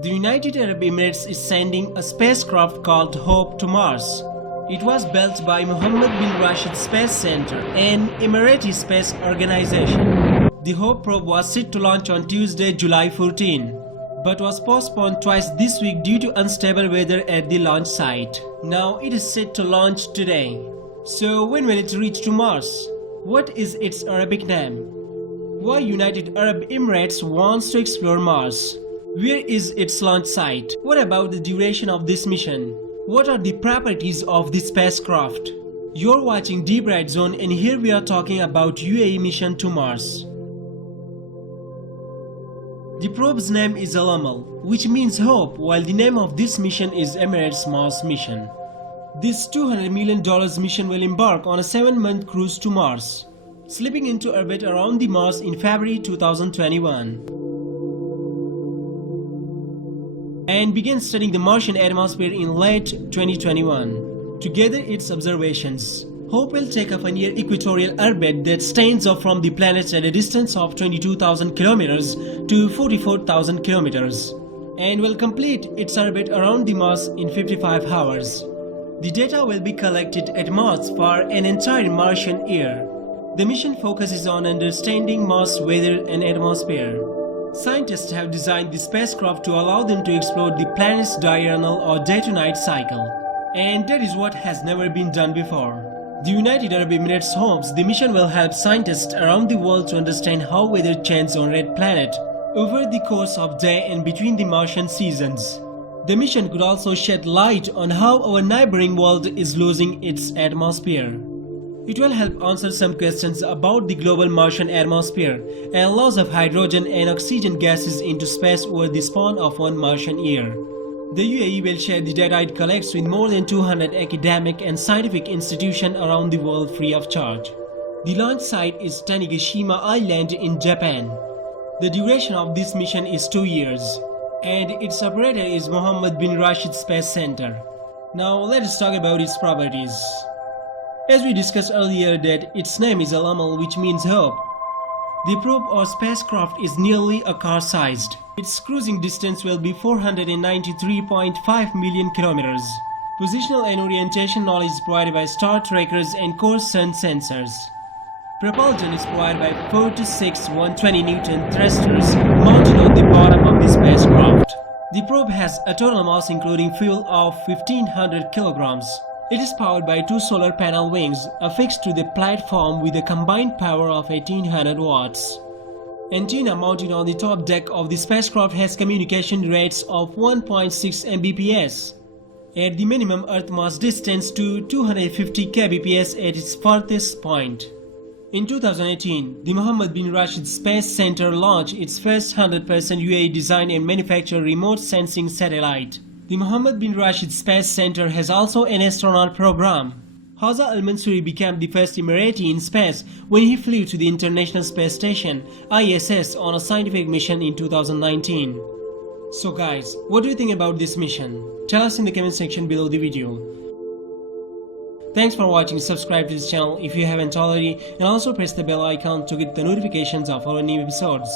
The United Arab Emirates is sending a spacecraft called Hope to Mars. It was built by Mohammed bin Rashid Space Center, an Emirati space organization. The Hope probe was set to launch on Tuesday, July 14, but was postponed twice this week due to unstable weather at the launch site. Now it is set to launch today. So when will it reach to Mars? What is its Arabic name? Why United Arab Emirates wants to explore Mars? Where is its launch site? What about the duration of this mission? What are the properties of the spacecraft? You're watching Deep Red Zone, and here we are talking about UAE mission to Mars. The probe's name is Al-Amal, which means hope, while the name of this mission is Emirates Mars mission. This $200 million mission will embark on a 7-month cruise to Mars, slipping into orbit around the Mars in February 2021. And begin studying the Martian atmosphere in late 2021. To gather its observations, Hope will take off a near equatorial orbit that stands off from the planet at a distance of 22,000 kilometers to 44,000 kilometers, and will complete its orbit around the Mars in 55 hours. The data will be collected at Mars for an entire Martian year. The mission focuses on understanding Mars weather and atmosphere. Scientists have designed the spacecraft to allow them to explore the planet's diurnal or day-to-night cycle, and that is what has never been done before. The United Arab Emirates hopes the mission will help scientists around the world to understand how weather changes on Red Planet over the course of day and between the Martian seasons. The mission could also shed light on how our neighboring world is losing its atmosphere. It will help answer some questions about the global Martian atmosphere and loss of hydrogen and oxygen gases into space over the span of one Martian year. The UAE will share the data it collects with more than 200 academic and scientific institutions around the world free of charge. The launch site is Tanegashima Island in Japan. The duration of this mission is 2 years, and its operator is Mohammed bin Rashid Space Center. Now let us talk about its properties. As we discussed earlier that its name is Al-Amal, which means hope. The probe or spacecraft is nearly a car-sized. Its cruising distance will be 493.5 million kilometers. Positional and orientation knowledge is provided by star trackers and core sun sensors. Propulsion is provided by 4 to 6 120 Newton thrusters mounted on the bottom of the spacecraft. The probe has a total mass including fuel of 1500 kilograms. It is powered by 2 solar panel wings affixed to the platform with a combined power of 1800 watts. Antenna mounted on the top deck of the spacecraft has communication rates of 1.6 Mbps at the minimum Earth mass distance to 250 kbps at its farthest point. In 2018, the Mohammed bin Rashid Space Center launched its first 100% UAE designed and manufactured remote sensing satellite. The Mohammed bin Rashid Space Center has also an astronaut program. Haza Al-Mansouri became the first Emirati in space when he flew to the International Space Station ISS on a scientific mission in 2019. So guys, what do you think about this mission? Tell us in the comment section below the video. Thanks for watching. Subscribe to this channel if you haven't already, and also press the bell icon to get the notifications of our new episodes.